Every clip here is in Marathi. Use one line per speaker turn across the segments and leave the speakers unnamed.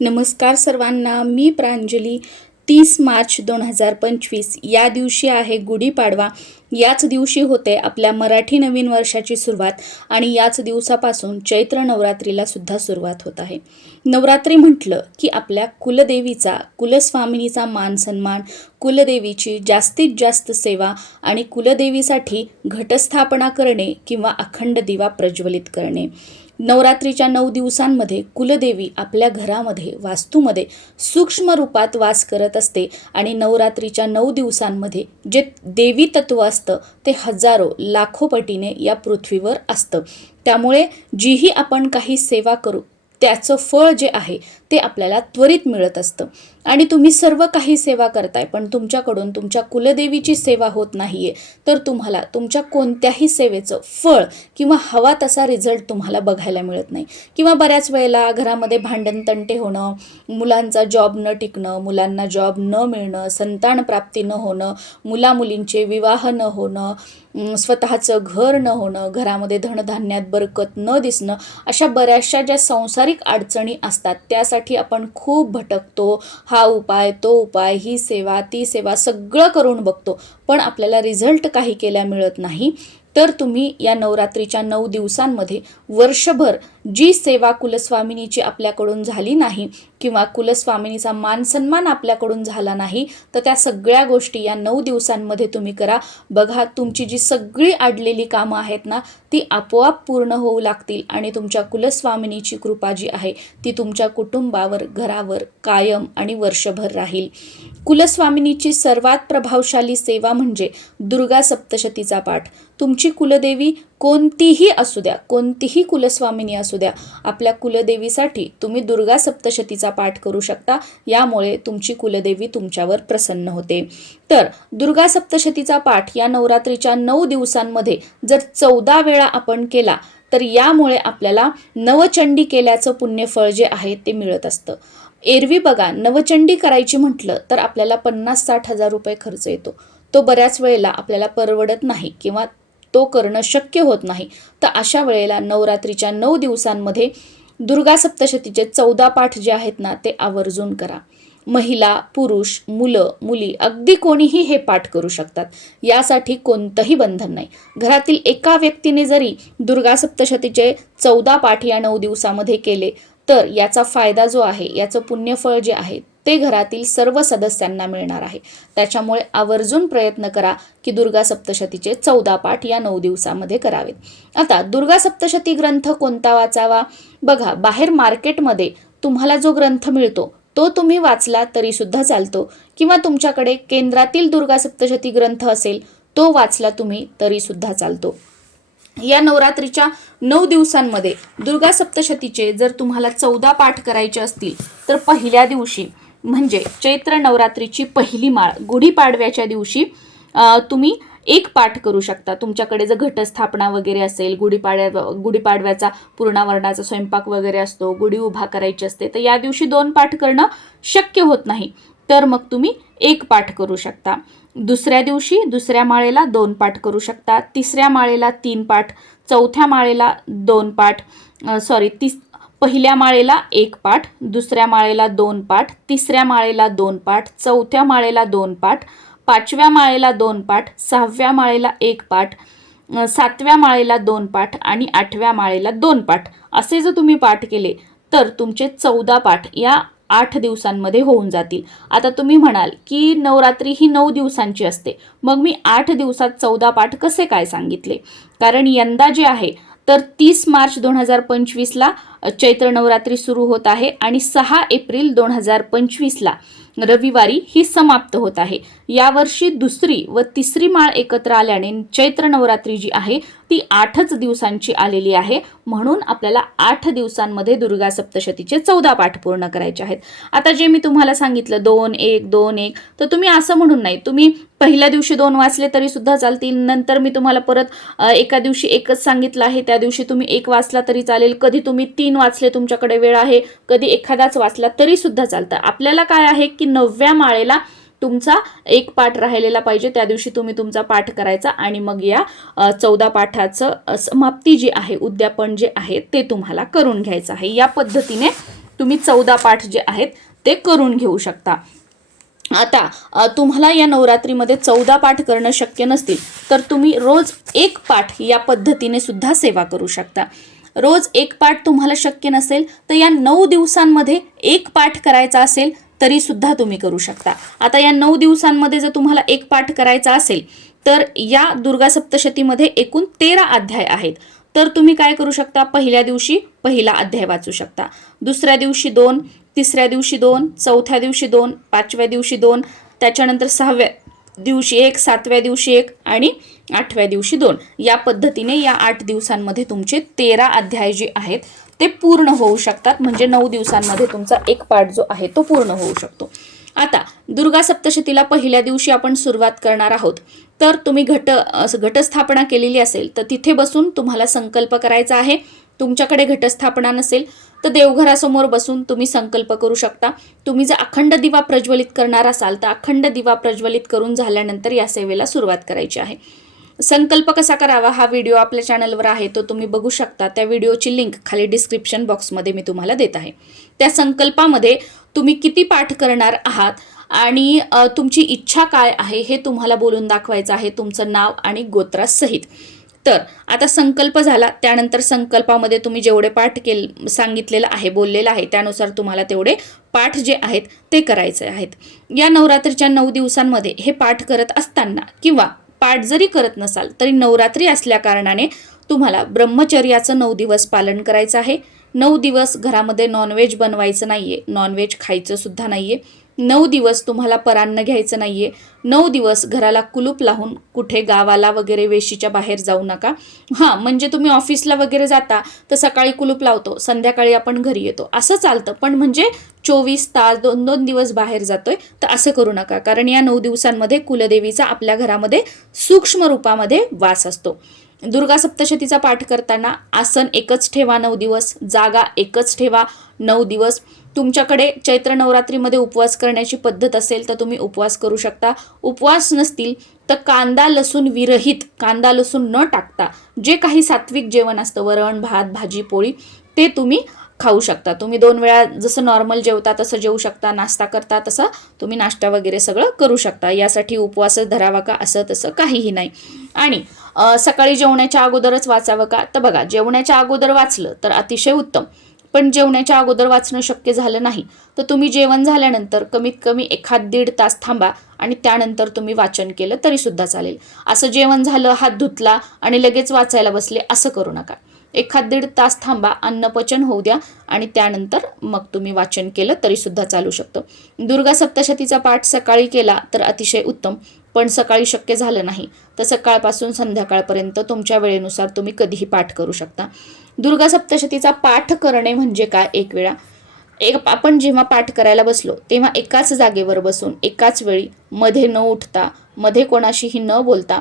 नमस्कार सर्वांना मी प्रांजली. तीस मार्च दोन हजार पंचवीस. या दिवशी आहे गुढीपाडवा. याच दिवशी होते आपल्या मराठी नवीन वर्षाची सुरुवात आणि याच दिवसापासून चैत्र नवरात्रीला सुद्धा सुरुवात होत आहे. नवरात्री म्हटलं की आपल्या कुलदेवीचा कुलस्वामिनीचा मान सन्मान कुलदेवीची जास्तीत जास्त सेवा आणि कुलदेवीसाठी घटस्थापना करणे किंवा अखंड दिवा प्रज्वलित करणे. नवरात्रीच्या नऊ दिवसांमध्ये कुलदेवी आपल्या घरामध्ये वास्तूमध्ये सूक्ष्म रूपात वास करत असते आणि नवरात्रीच्या नऊ दिवसांमध्ये जे देवी तत्व असतं ते हजारो लाखो पटीने या पृथ्वीवर असतं. त्यामुळे जीही आपण काही सेवा करू त्याचं फळ जे आहे ते आपल्याला त्वरित मिळत असतं. आणि तुम्ही सर्व काही सेवा करताय पण तुमच्याकडून तुमच्या कुलदेवीची सेवा होत नाही आहे तर तुम्हाला तुमच्या कोणत्याही सेवेचं फळ किंवा हवा तसा रिझल्ट तुम्हाला बघायला मिळत नाही. किंवा बऱ्याच वेळेला घरामध्ये भांडण तंटे होणं मुलांचा जॉब न टिकणं मुलांना जॉब न मिळणं संतान प्राप्ती न होणं मुलामुलींचे विवाह न होणं स्वतःचं घर न होणं घरामध्ये धनधान्यात बरकत न दिसणं अशा बऱ्याचशा ज्या सांसारिक अडचणी असतात त्यासाठी आपण खूप भटकतो. हा उपाय तो उपाय ही सेवा ती सेवा सगळं करून बघतो. पण आपल्याला रिझल्ट काही केल्या मिळत नाही. तर तुम्ही या नवरात्रीच्या नऊ दिवसांमध्ये वर्षभर जी सेवा कुलस्वामिनीची आपल्याकडून झाली नाही किंवा कुलस्वामिनीचा मान सन्मान आपल्याकडून झाला नाही तर त्या सगळ्या गोष्टी या नऊ दिवसांमध्ये तुम्ही करा. बघा तुमची जी सगळी अडलेली कामं आहेत ना ती आपोआप पूर्ण होऊ लागतील आणि तुमच्या कुलस्वामिनीची कृपा जी आहे ती तुमच्या कुटुंबावर घरावर कायम आणि वर्षभर राहील. कुलस्वामिनीची सर्वात प्रभावशाली सेवा म्हणजे दुर्गा सप्तशतीचा पाठ. तुमची कुलदेवी कोणतीही असू द्या कोणतीही कुलस्वामिनी असू द्या आपल्या कुलदेवीसाठी तुम्ही दुर्गा सप्तशतीचा पाठ करू शकता. यामुळे तुमची कुलदेवी तुमच्यावर प्रसन्न होते. तर दुर्गा सप्तशतीचा पाठ या नवरात्रीच्या नऊ दिवसांमध्ये जर चौदा वेळा आपण केला तर यामुळे आपल्याला नवचंडी केल्याचं पुण्यफळ जे आहे ते मिळत असतं. एरवी बघा नवचंडी करायची म्हटलं तर आपल्याला पन्नास साठ हजार रुपये खर्च येतो. तो बऱ्याच वेळेला आपल्याला परवडत नाही किंवा तो करणं शक्य होत नाही. तर अशा वेळेला नवरात्रीच्या नऊ दिवसांमध्ये दुर्गा सप्तशतीचे चौदा पाठ जे आहेत ना ते आवर्जून करा. महिला पुरुष मुलं मुली अगदी कोणीही हे पाठ करू शकतात. यासाठी कोणतंही बंधन नाही. घरातील एका व्यक्तीने जरी दुर्गा सप्तशतीचे चौदा पाठ या नऊ दिवसामध्ये केले तर याचा फायदा जो आहे याचं पुण्यफळ जे आहे ते घरातील सर्व सदस्यांना मिळणार आहे. त्याच्यामुळे आवर्जून प्रयत्न करा की दुर्गा सप्तशतीचे चौदा पाठ या नऊ दिवसामध्ये करावेत. आता दुर्गा सप्तशती ग्रंथ कोणता वाचावा? बघा बाहेर मार्केटमध्ये तुम्हाला जो ग्रंथ मिळतो तो तुम्ही वाचला तरी सुद्धा चालतो. किंवा तुमच्याकडे केंद्रातील दुर्गा सप्तशती ग्रंथ असेल तो वाचला तुम्ही तरी सुद्धा चालतो. या नवरात्रीच्या नऊ दिवसांमध्ये दुर्गा सप्तशतीचे जर तुम्हाला चौदा पाठ करायचे असतील तर पहिल्या दिवशी म्हणजे चैत्र नवरात्रीची पहिली माळ गुढीपाडव्याच्या दिवशी तुम्ही एक पाठ करू शकता. तुमच्याकडे जर घटस्थापना वगैरे असेल गुढीपाड्या गुढीपाडव्याचा पूर्णावरणाचा स्वयंपाक वगैरे असतो गुढी उभा करायची असते तर या दिवशी दोन पाठ करणं शक्य होत नाही. तर मग तुम्ही एक पाठ करू शकता. दुसऱ्या दिवशी दुसऱ्या माळेला दोन पाठ करू शकता. तिसऱ्या माळेला तीन पाठ चौथ्या माळेला दोन पाठ सॉरी तिस पहिल्या माळेला एक पाठ दुसऱ्या माळेला दोन पाठ तिसऱ्या माळेला दोन पाठ चौथ्या माळेला दोन पाठ पाचव्या माळेला दोन पाठ सहाव्या माळेला एक पाठ सातव्या माळेला दोन पाठ आणि आठव्या माळेला दोन पाठ. असे जर तुम्ही पाठ केले तर तुमचे चौदा पाठ या आठ दिवसांमध्ये होऊन जातील. आता तुम्ही म्हणाल की नवरात्री ही नऊ दिवसांची असते. मग मी आठ दिवसात चौदा पाठ कसे काय सांगितले? कारण यंदा जे आहे तर तीस मार्च दोन हजार पंचवीसला चैत्र नवरात्री सुरू होत आहे आणि सहा एप्रिल दोन हजार पंचवीसला रविवारी ही समाप्त होत आहे. यावर्षी दुसरी व तिसरी माळ एकत्र आल्याने चैत्र नवरात्री जी आहे ती आठच दिवसांची आलेली आहे. म्हणून आपल्याला आठ दिवसांमध्ये दुर्गा सप्तशतीचे चौदा पाठ पूर्ण करायचे आहेत. आता जे मी तुम्हाला सांगितलं दोन एक दोन एक तर तुम्ही असं म्हणून नाही. तुम्ही पहिल्या दिवशी दोन वाचले तरी सुद्धा चालतील. नंतर मी तुम्हाला परत एका दिवशी एकच सांगितलं आहे त्या दिवशी तुम्ही एक वाचला तरी चालेल. कधी तुम्ही तीन वाचले तुमच्याकडे वेळ आहे. कधी एखादाच वाचला तरी सुद्धा चालतं. आपल्याला काय आहे की नवव्या माळेला तुमचा एक पाठ राहिलेला पाहिजे. त्या दिवशी तुम्ही तुमचा पाठ करायचा आणि मग या चौदा पाठाचं समाप्ती जी आहे उद्यापन जे आहे ते तुम्हाला करून घ्यायचं आहे. या पद्धतीने तुम्ही चौदा पाठ जे आहेत ते करून घेऊ शकता. आता तुम्हाला या नवरात्रीमध्ये चौदा पाठ करणं शक्य नसतील तर तुम्ही रोज एक पाठ या पद्धतीने सुद्धा सेवा करू शकता. रोज एक पाठ तुम्हाला शक्य नसेल तर या नऊ दिवसांमध्ये एक पाठ करायचा असेल तरी सुद्धा तुम्ही करू शकता. आता या नऊ दिवसांमध्ये जर तुम्हाला एक पाठ करायचा असेल तर या दुर्गा सप्तशतीमध्ये एकूण तेरा अध्याय आहेत. तर तुम्ही काय करू शकता? पहिल्या दिवशी पहिला अध्याय वाचू शकता. दुसऱ्या दिवशी दोन तिसऱ्या दिवशी दोन चौथ्या दिवशी दोन पाचव्या दिवशी दोन त्याच्यानंतर सहाव्या दिवशी एक सातव्या दिवशी एक आणि आठव्या दिवशी दोन. या पद्धतीने या आठ दिवसांमध्ये तुमचे तेरा अध्याय जे आहेत ते पूर्ण होऊ शकतात. म्हणजे नऊ दिवसांमध्ये तुमचा एक पाठ जो आहे तो पूर्ण होऊ शकतो. आता दुर्गा सप्तशतीला पहिल्या दिवशी आपण सुरुवात करणार आहोत. तर तुम्ही घट असं घटस्थापना केलेली असेल तर तिथे बसून तुम्हाला संकल्प करायचा आहे. तुमच्याकडे घटस्थापना नसेल तर देवघरासमोर बसून तुम्ही संकल्प करू शकता. तुम्ही जर अखंड दिवा प्रज्वलित करणार असाल तर अखंड दिवा प्रज्वलित करून झाल्यानंतर या सेवेला सुरुवात करायची आहे. संकल्प कसा करावा हा व्हिडिओ आपल्या चॅनलवर आहे तो तुम्ही बघू शकता. त्या व्हिडिओची लिंक खाली डिस्क्रिप्शन बॉक्समध्ये मी तुम्हाला देत आहे. त्या संकल्पामध्ये तुम्ही किती पाठ करणार आहात आणि तुमची इच्छा काय आहे हे तुम्हाला बोलून दाखवायचं आहे तुमचं नाव आणि गोत्रासहित. तर आता संकल्प झाला त्यानंतर संकल्पामध्ये तुम्ही जेवढे पाठ केल सांगितलेलं आहे बोललेलं आहे त्यानुसार तुम्हाला तेवढे पाठ जे आहेत ते करायचे आहेत. या नवरात्रीच्या नऊ दिवसांमध्ये हे पाठ करत असताना किंवा पाठ जरी करत नसाल तरी नवरात्री असल्या कारणाने तुम्हाला ब्रह्मचर्याचं नऊ दिवस पालन करायचं आहे. नऊ दिवस घरामध्ये नॉनव्हेज बनवायचं नाही आहे नॉनव्हेज खायचं सुद्धा आहे नऊ दिवस तुम्हाला परान्न घ्यायचं नाहीये. नऊ दिवस घराला कुलूप लावून कुठे गावाला वगैरे वेशीच्या बाहेर जाऊ नका. हां म्हणजे तुम्ही ऑफिसला वगैरे जाता तर सकाळी कुलूप लावतो संध्याकाळी आपण घरी येतो. असं चालतं पण म्हणजे चोवीस तास दोन दोन दिवस बाहेर जातोय तर असं करू नका. कारण या नऊ दिवसांमध्ये कुलदेवीचा आपल्या घरामध्ये सूक्ष्म रूपामध्ये वास असतो. दुर्गा सप्तशतीचा पाठ करताना आसन एकच ठेवा नऊ दिवस जागा एकच ठेवा नऊ दिवस. तुमच्याकडे चैत्र नवरात्रीमध्ये उपवास करण्याची पद्धत असेल तर तुम्ही उपवास करू शकता. उपवास नसतील तर कांदा लसूण विरहित कांदा लसूण न टाकता जे काही सात्विक जेवण असतं वरण भात भाजी पोळी ते तुम्ही खाऊ शकता. तुम्ही दोन वेळा जसं नॉर्मल जेवता तसं जेवू शकता. नाश्ता करता तसं तुम्ही नाश्ता वगैरे सगळं करू शकता. यासाठी उपवासच धरावा का? असं तसं काहीही नाही. आणि सकाळी जेवण्याच्या अगोदरच वाचावं का? तर बघा जेवण्याच्या अगोदर वाचलं तर अतिशय उत्तम. पण जेवण्याच्या अगोदर वाचणं शक्य झालं नाही. तर तुम्ही जेवण झाल्यानंतर कमीत कमी एखाद दीड तास थांबा आणि त्यानंतर तुम्ही वाचन केलं तरीसुद्धा चालेल. असं जेवण झालं हात धुतला आणि लगेच वाचायला बसले असं करू नका. एखाद दीड तास थांबा अन्नपचन होऊ द्या आणि त्यानंतर मग तुम्ही वाचन केलं तरीसुद्धा चालू शकतं. दुर्गा सप्तशतीचा पाठ सकाळी केला तर अतिशय उत्तम पण सकाळी शक्य झालं नाही. तर सकाळपासून संध्याकाळपर्यंत तुमच्या वेळेनुसार तुम्ही कधीही पाठ करू शकता. दुर्गा सप्तशतीचा पाठ करणे म्हणजे काय? एक वेळा. एक आपण जेव्हा पाठ करायला बसलो तेव्हा एकाच जागेवर बसून एकाच वेळी मध्ये न उठता मध्ये कोणाशीही न बोलता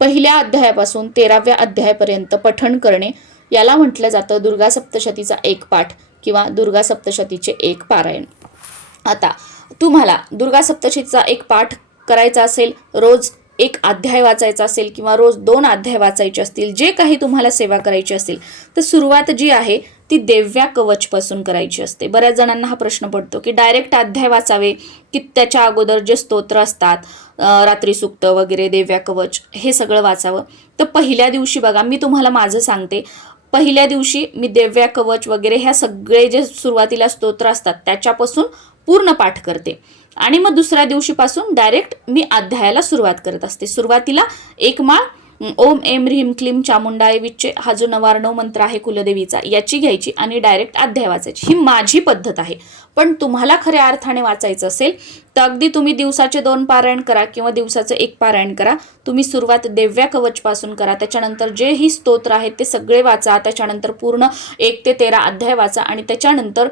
पहिल्या अध्यायापासून तेराव्या अध्यायापर्यंत पठण करणे याला म्हटलं जातं दुर्गा सप्तशतीचा एक पाठ किंवा दुर्गा सप्तशतीचे एक पारायण. आता तुम्हाला दुर्गा सप्तशतीचा एक पाठ करायचा असेल रोज एक अध्याय वाचायचा असेल किंवा रोज दोन अध्याय वाचायचे असतील जे काही तुम्हाला सेवा करायची असेल तर सुरुवात जी आहे ती देव्या कवचपासून करायची असते. बऱ्याच जणांना हा प्रश्न पडतो की डायरेक्ट अध्याय वाचावे की त्याच्या अगोदर जे स्तोत्र असतात रात्री सुक्त वगैरे देव्या कवच हे सगळं वाचावं. तर पहिल्या दिवशी बघा मी तुम्हाला माझं सांगते. पहिल्या दिवशी मी देव्या कवच वगैरे ह्या सगळे जे सुरुवातीला स्तोत्र असतात त्याच्यापासून पूर्ण पाठ करते. आणि मग दुसऱ्या दिवशीपासून डायरेक्ट मी अध्यायाला सुरुवात करत असते. सुरुवातीला एक माळ ओम एम ह्रीम क्लीम चामुंडाय विच्चे हा जो नवार्णव मंत्र आहे कुलदेवीचा याची घ्यायची आणि डायरेक्ट अध्याय वाचायची. ही माझी पद्धत आहे. पण तुम्हाला खऱ्या अर्थाने वाचायचं असेल तर अगदी तुम्ही दिवसाचे दोन पारायण करा किंवा दिवसाचं एक पारायण करा. तुम्ही सुरुवात देव्या कवचपासून करा. त्याच्यानंतर जेही स्तोत्र आहेत ते सगळे वाचा. त्याच्यानंतर पूर्ण एक ते तेरा अध्याय वाचा आणि त्याच्यानंतर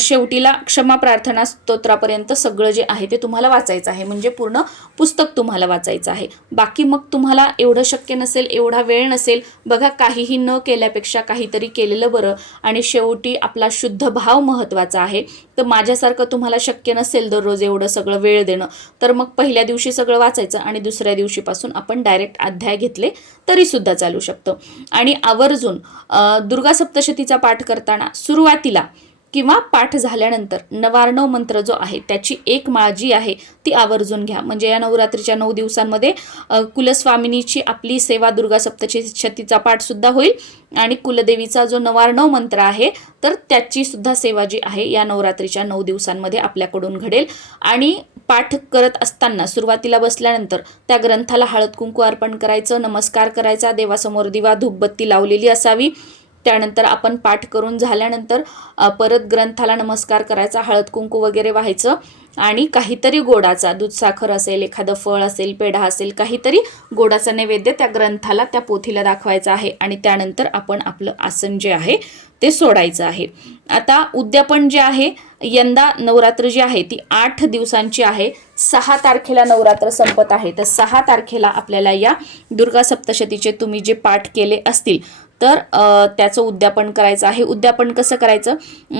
शेवटीला क्षमा प्रार्थना स्तोत्रापर्यंत सगळं जे आहे ते तुम्हाला वाचायचं आहे. म्हणजे पूर्ण पुस्तक तुम्हाला वाचायचं आहे. बाकी मग तुम्हाला एवढं शक्य नसेल एवढा वेळ नसेल बघा काहीही न केल्यापेक्षा काहीतरी केलेलं बरं. आणि शेवटी आपला शुद्ध भाव महत्त्वाचा आहे. तर माझ्यासारखं तुम्हाला शक्य नसेल दररोज एवढं सगळं वेळ देणं. तर मग पहिल्या दिवशी सगळं वाचायचं आणि दुसऱ्या दिवशीपासून आपण डायरेक्ट अध्याय घेतले तरी सुद्धा चालू शकतं. आणि आवर्जून दुर्गा सप्तशतीचा पाठ करताना सुरुवातीला किंवा पाठ झाल्यानंतर नवार्णव मंत्र जो आहे त्याची एक माळ जी आहे ती आवर्जून घ्या. म्हणजे या नवरात्रीच्या नऊ दिवसांमध्ये कुलस्वामिनीची आपली सेवा दुर्गा सप्तशतीचा पाठ पाठसुद्धा होईल आणि कुलदेवीचा जो नवार्णव मंत्र आहे तर त्याची सुद्धा सेवा जी आहे या नवरात्रीच्या नऊ दिवसांमध्ये आपल्याकडून घडेल. आणि पाठ करत असताना सुरुवातीला बसल्यानंतर त्या ग्रंथाला हळद कुंकू अर्पण करायचं नमस्कार करायचा देवासमोर दिवा धूपबत्ती लावलेली असावी. त्यानंतर आपण पाठ करून झाल्यानंतर परत ग्रंथाला नमस्कार करायचा हळद कुंकू वगैरे व्हायचं आणि काहीतरी गोडाचा दूधसाखर असेल एखादं फळ असेल पेढा असेल काहीतरी गोडाचा नैवेद्य त्या ग्रंथाला त्या पोथीला दाखवायचा आहे आणि त्यानंतर आपण आपलं आसन जे आहे ते सोडायचं आहे. आता उद्यापन जे आहे यंदा नवरात्र जी आहे ती आठ दिवसांची आहे. सहा तारखेला नवरात्र संपत आहे. तर सहा तारखेला आपल्याला या दुर्गा सप्तशतीचे तुम्ही जे पाठ केले असतील तर त्याचं उद्यापन करायचं आहे. उद्यापन कसं करायचं?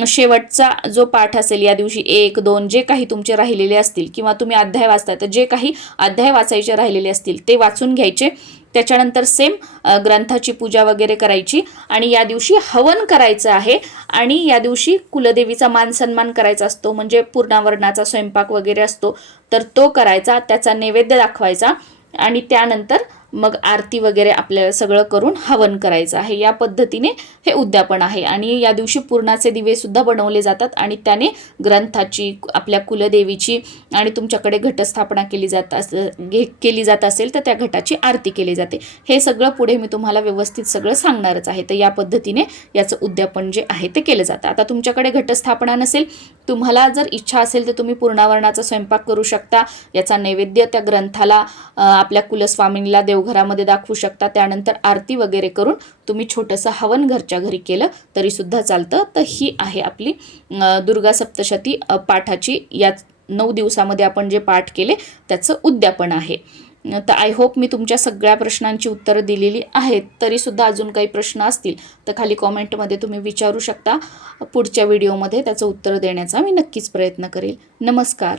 शेवटचा जो पाठ असेल या दिवशी एक दोन जे काही तुमचे राहिलेले असतील किंवा तुम्ही अध्याय वाचता तर जे काही अध्याय वाचायचे राहिलेले असतील ते वाचून घ्यायचे. त्याच्यानंतर सेम ग्रंथाची पूजा वगैरे करायची आणि या दिवशी हवन करायचं आहे आणि या दिवशी कुलदेवीचा मान सन्मान करायचा असतो. म्हणजे पूर्णावरणाचा स्वयंपाक वगैरे असतो. तर तो करायचा त्याचा नैवेद्य दाखवायचा आणि त्यानंतर मग आरती वगैरे आपल्याला सगळं करून हवन करायचं आहे. या पद्धतीने हे उद्यापन आहे. आणि या दिवशी पूर्णाचे दिवेसुद्धा बनवले जातात आणि त्याने ग्रंथाची आपल्या कुलदेवीची आणि तुमच्याकडे घटस्थापना केली जात अस घे केली जात असेल तर त्या घटाची आरती केली जाते. हे सगळं पुढे मी तुम्हाला व्यवस्थित सगळं सांगणारच आहे. तर या पद्धतीने याचं उद्यापन जे आहे ते केलं जातं. आता तुमच्याकडे घटस्थापना नसेल तुम्हाला जर इच्छा असेल तर तुम्ही पूर्णावरणाचा स्वयंपाक करू शकता. याचा नैवेद्य त्या ग्रंथाला आपल्या आपल्या देऊ देवघरामध्ये दाखवू शकता. त्यानंतर आरती वगैरे करून तुम्ही छोटंसं हवन घरच्या घरी केलं तरीसुद्धा चालतं. तर ही आहे आपली दुर्गा सप्तशती पाठाची. या नऊ दिवसामध्ये आपण जे पाठ केले त्याचं उद्यापन आहे. तर आय होप मी तुमच्या सगळ्या प्रश्नांची उत्तरं दिलेली आहेत. तरीसुद्धा अजून काही प्रश्न असतील तर खाली कॉमेंटमध्ये तुम्ही विचारू शकता. पुढच्या व्हिडिओमध्ये त्याचं उत्तर देण्याचा मी नक्कीच प्रयत्न करेल. नमस्कार.